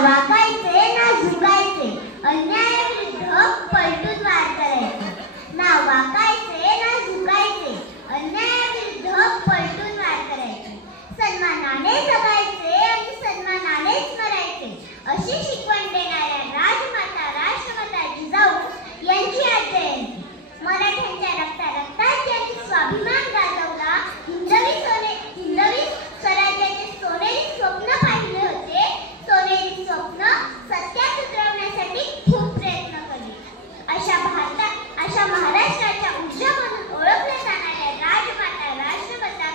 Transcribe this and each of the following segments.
वाकायचे ना झुकायचे, अन्यायाविरुद्ध पलटून वार करायचे. ना वाकायचे ना झुकायचे, अन्यायाविरुद्ध पलटून वार करायचे. सन्मानाने जगायचे आणि सन्मानानेच मरायचे, अशी शिकवण देणाऱ्या राजमाता राष्ट्रमाता जिजाऊ यांची आज जयंती. मराठ्यांच्या रक्तारक्तात ज्यांनी स्वाभिमान गाजवला, हिंदवी स्वराज्याचे सोनेरी स्वप्न पाहिले होते, सोनेरी स्वप्न सत्यात उतरवण्यासाठी खूप प्रयत्न केले. अशा महाराष्ट्राच्या ऊर्जा म्हणून ओळखल्या जाणाऱ्या राजमाता राष्ट्रमाता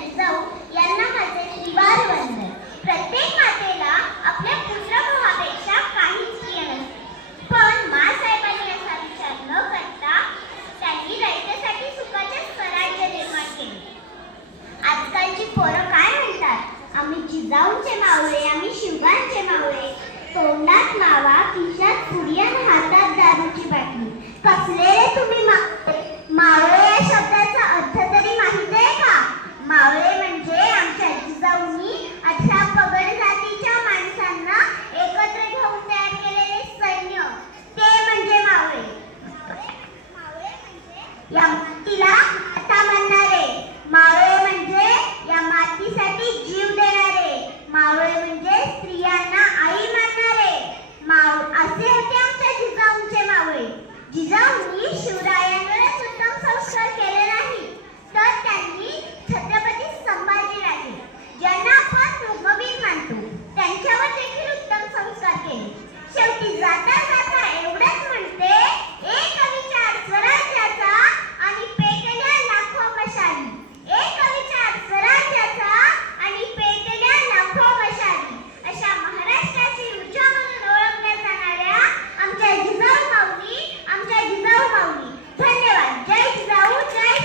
जिजाऊ यांना माझे त्रिवार वंदन. प्रत्येक मातेला आपल्या पुत्रभावापेक्षा काहीच प्रिय नसते, पण माँसाहेबांनी असा विचार न करता त्यांनी रयतेसाठी सुखाचे स्वराज्य निर्माण केले. आजकालची पोरं काय म्हणतात? आम्ही जिजाऊंचे मावळे, आम्ही शिवबांचे मावळे. तोंडात मावा, खिशात पुडी आणि हातात दारूची बाटली. कसले रे तुम्ही